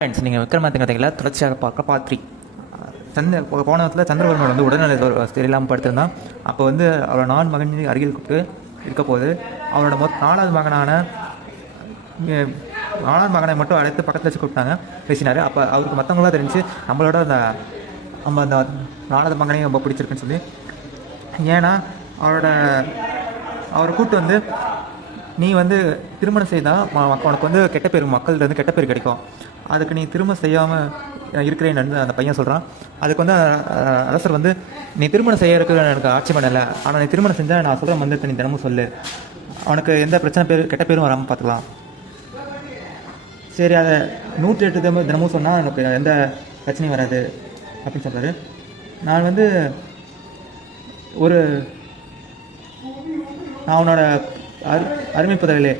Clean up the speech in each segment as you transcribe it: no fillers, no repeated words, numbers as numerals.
Friends, நீங்கள் விக்ரமாதித்யன் கதைகளை தொடர்ச்சியாக பார்க்க பாத்ரி போன வாரத்தில் சந்திரவர்மன் வந்து உடல்நிலை சரியில்லாமல் படுத்திருந்தான். அப்போ வந்து அவரோட நான் மகன் அருகில் கூப்பிட்டு இருக்க போது அவரோட நாலாவது மகனை மட்டும் அழைத்து பக்கத்தில் வச்சு கூப்பிட்டாங்க, பேசினார். அப்போ அவருக்கு மற்றவங்களாம் தெரிஞ்சு நம்மளோட அந்த நாலாவது மகனையும் ரொம்ப பிடிச்சிருக்குன்னு சொல்லி, ஏன்னா அவரை கூப்பிட்டு வந்து நீ வந்து திருமணம் செய்தால் உனக்கு வந்து கெட்ட பேர், மக்கள்கிட்ட வந்து கெட்ட பேர் கிடைக்கும், அதுக்கு நீ திருமணம் செய்யாமல் இருக்கிறேன்னு அந்த பையன் சொல்கிறான். அதுக்கு வந்து அரசர் வந்து நீ திருமணம் செய்யறதுக்கு எனக்கு ஆட்சேபம் இல்லை, ஆனால் நீ திருமணம் செஞ்சால் நான் சொல்கிற மந்திரத்தை நீ தினமும் சொல்லு, அவனுக்கு எந்த கெட்ட பேரும் வராமல் பார்த்துக்கலாம். சரி, அதை 108 தினமும் சொன்னால் எனக்கு எந்த பிரச்சனையும் வராது அப்படின்னு சொல்கிறாரு. நான் வந்து நான் அவனோட அருமை புதவிலே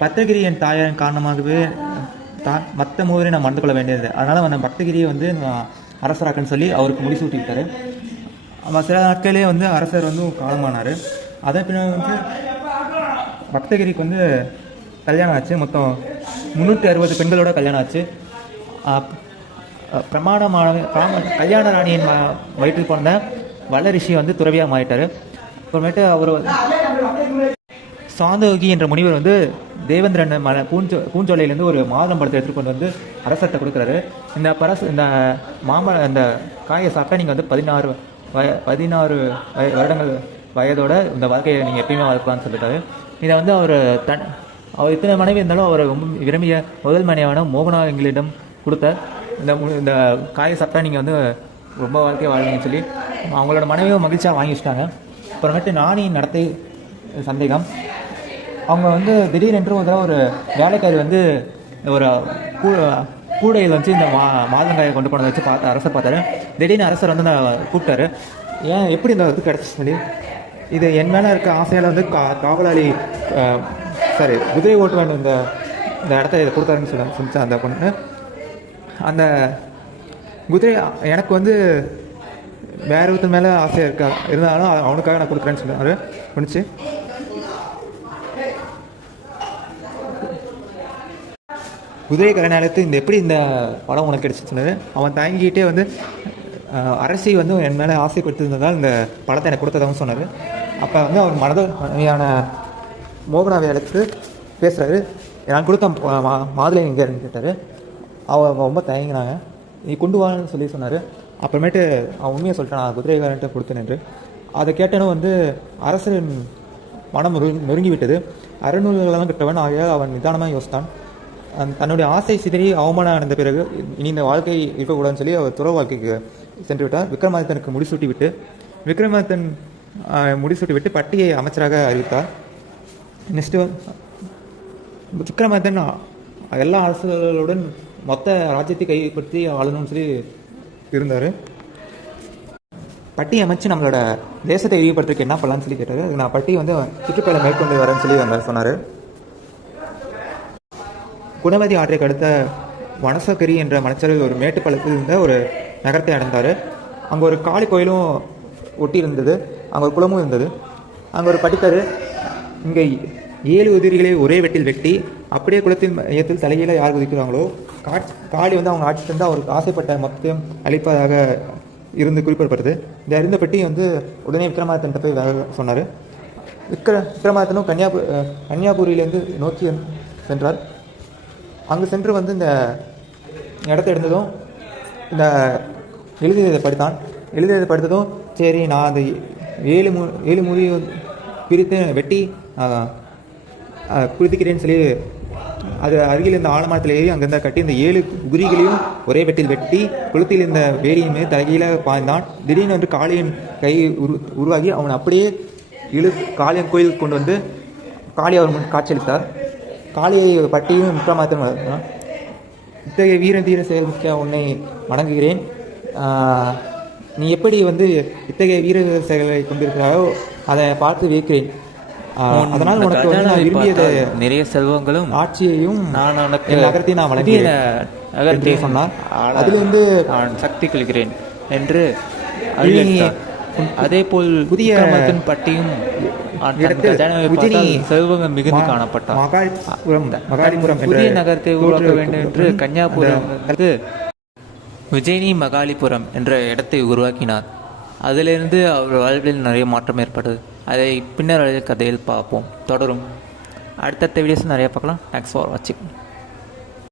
பத்திரகிரி என் தாயாரின் காரணமாகவே மற்ற மூவரை நான் மறந்து கொள்ள வேண்டியது, அதனால் அவன் பக்தகிரியை வந்து அரசராக்குன்னு சொல்லி அவருக்கு முடிசூட்டி விட்டார். அவன் சில நாட்களே வந்து அரசர் வந்து காலமானார். அதன் பின்னாடி வந்து பக்தகிரிக்கு வந்து கல்யாணம் ஆச்சு. மொத்தம் 360 பெண்களோட கல்யாணம் ஆச்சு. கல்யாண ராணியின் வயிற்றில் பிறந்த வளரிஷி வந்து துறவியாக மாறிட்டார். அப்புறமேட்டு அவர் சாந்தோகி என்ற முனிவர் வந்து தேவேந்திரன் பூஞ்சோலையிலேருந்து ஒரு மாதுளம் பழத்தை எடுத்துகிட்டு கொண்டு வந்து அரசர்கிட்ட கொடுக்குறாரு. இந்த காயை சாப்பிட்டா நீங்கள் வந்து 16 வருடங்கள் வயதோட இந்த வாழ்க்கையை நீங்கள் எப்பயுமே வாழ்க்கலான்னு சொல்லிட்டாரு. இதை வந்து அவர் இத்தனை மனைவி இருந்தாலும் அவர் ரொம்ப விரும்பிய முதல் மனைவியான மோகனாங்கிலிடம் கொடுத்தார். இந்த காயை சாப்பிட்டா நீங்கள் வந்து ரொம்ப வாழ்க்கையை வாழ்வீங்கன்னு சொல்லி அவங்களோட மனைவியும் மகிழ்ச்சியாக வாங்கி வச்சுட்டாங்க. அப்புறமேட்டு நாணியின் நடத்தை சந்தேகம். அவங்க வந்து திடீரென்று ஒரு வேலைக்காரி வந்து ஒரு கூடையில் வச்சு இந்த மாதுளங்காயை கொண்டு போனதை வச்சு அரசர் பார்த்தாரு. திடீர்னு அரசர் வந்து கூப்பிட்டாரு, ஏன் எப்படி இந்த இது கிடச்சி சொல்லி, இது என் மேலே இருக்க ஆசையால் வந்து காவலாளி குதிரை ஓட்டு வேண்டும் இந்த இடத்த இதை கொடுத்தாருன்னு சொல்லிச்சு அந்த பொண்ணு. அந்த குதிரை எனக்கு வந்து வேற ஒருத்தர் மேலே ஆசையாக இருந்தாலும் அவனுக்காக நான் கொடுக்குறேன்னு சொன்னார். முடிச்சு குதிரை கலைஞாலத்து எப்படி இந்த படம் உனக்கு கிடைச்சிச்சு சொன்னார். அவன் தயங்கிட்டே வந்து அரசி வந்து என் மேலே ஆசை கொடுத்துருந்ததால் இந்த படத்தை எனக்கு கொடுத்ததாகவும் சொன்னார். அப்போ வந்து அவர் மனதியான மோகனாவை அழைத்து பேசுகிறாரு. நான் கொடுத்த மாதுளை எங்கே இருந்து கேட்டார். அவங்க ரொம்ப தயங்கினாங்க. நீ கொண்டு வான்னு சொல்லி சொன்னார். அப்புறமேட்டு அவன் உண்மையை சொல்லிட்டான், நான் குதிரைக்காரன்ட்டு கொடுத்தேன் என்று. அதை கேட்டனும் வந்து அரசரின் மனம் நொறுங்கிவிட்டது. அறநூறுகளெல்லாம் கிட்டவன் ஆகிய அவன் நிதானமாக யோசித்தான். தன்னுடைய ஆசை சிதறி அவமானம் அடைந்த பிறகு இனி இந்த வாழ்க்கை இருக்கக்கூடாதுன்னு சொல்லி அவர் துறவு வாழ்க்கைக்கு சென்று விட்டார். விக்ரமாதித்தனுக்கு முடிசூட்டி விட்டு பட்டியை அமைச்சராக அறிவித்தார். நெக்ஸ்ட்டு விக்ரமாதித்தன் எல்லா அரசுகளுடன் மொத்த ராஜ்யத்தை கைப்பற்றி ஆளணும்னு சொல்லி இருந்தார். பட்டி அமைச்சு நம்மளோட தேசத்தை விரிவுபடுத்துறதுக்கு என்ன பண்ணலான்னு சொல்லி கேட்டார். நான் பட்டி வந்து சுற்றுப்பயணம் மேற்கொண்டு வரேன்னு சொல்லி சொன்னார். குணவதி ஆற்றைக்கு அடுத்த வனசகிரி என்ற மலைச்சரில் ஒரு மேட்டுப்பள்ளத்தில் இருந்த ஒரு நகரத்தை அடைந்தார். அங்கே ஒரு காளி கோயிலும் ஒட்டி இருந்தது. அங்கே ஒரு குளமும் இருந்தது. அங்கே ஒரு படித்தார். இங்கே 7 உதிரிகளை ஒரே வெட்டில் வெட்டி அப்படியே குளத்தின் மையத்தில் தலைகீழ யார் குதிக்கிறாங்களோ காளி வந்து அவங்க ஆட்சி தந்து அவருக்கு ஆசைப்பட்ட மொத்தம் அளிப்பதாக இருந்து குறிப்பிடப்படுது. இந்த அறிந்த பெட்டி வந்து உடனே விக்ரமாதித்தன் போய் சொன்னார். விக்ரமாதித்தனும் கன்னியாகுமரியிலேருந்து நோக்கி சென்றார். அங்கே சென்று வந்து இந்த இடத்த எடுத்ததும் இந்த எழுதியதை படித்ததும் சரி, நான் அந்த 7 முறி பிரித்து வெட்டி குளிக்கிறேன்னு சொல்லி அது அருகில் இருந்த ஆலமரத்தில் ஏறி அங்கிருந்த கட்டி இந்த 7 உதிரிகளையும் ஒரே வெட்டில் வெட்டி குளத்தில் இருந்த வேலியுமே தலைகீழ பாய்ந்தான். திடீர்னு வந்து காளியின் கை உருவாகி அவன் அப்படியே காளியன் கோயிலுக்கு கொண்டு வந்து காளி அவர் முன் காட்சியளித்தார். காளியை பட்டியும் விக்ரமாதித்தன், இத்தகைய வீர தீர செயல்மிக்க உன்னை வணங்குகிறேன். நீ எப்படி வந்து இத்தகைய வீர செயல்களை கொண்டிருக்கிறாயோ அதை பார்த்து வியக்கிறேன். அதனால் உனக்கு வந்து நான் விரும்பியது நிறைய செல்வங்களும் ஆட்சியையும் நான் உனக்கு நகரத்தையும் நான் வணங்குகிறேன் சொன்னார். அதிலிருந்து நான் சக்தி கொள்கிறேன் என்று அதே போல் புதிய பட்டியும் இடத்தில் உஜினி செல்வங்கள் மிகுந்து காணப்பட்டார். மகாலிபுரம் புதிய நகரத்தை உருவாக்க வேண்டும் என்று கன்னியாகுமரி உஜ்ஜயினி மகாலிபுரம் என்ற இடத்தை உருவாக்கினார். அதிலிருந்து அவர் வாழ்வில் நிறைய மாற்றம் ஏற்பட்டது. அதை பின்னர் கதையில் பார்ப்போம். தொடரும். அடுத்தடுத்த வீடியோஸ் நிறைய பார்க்கலாம். தேங்க்ஸ் ஃபார் வாட்சிங்.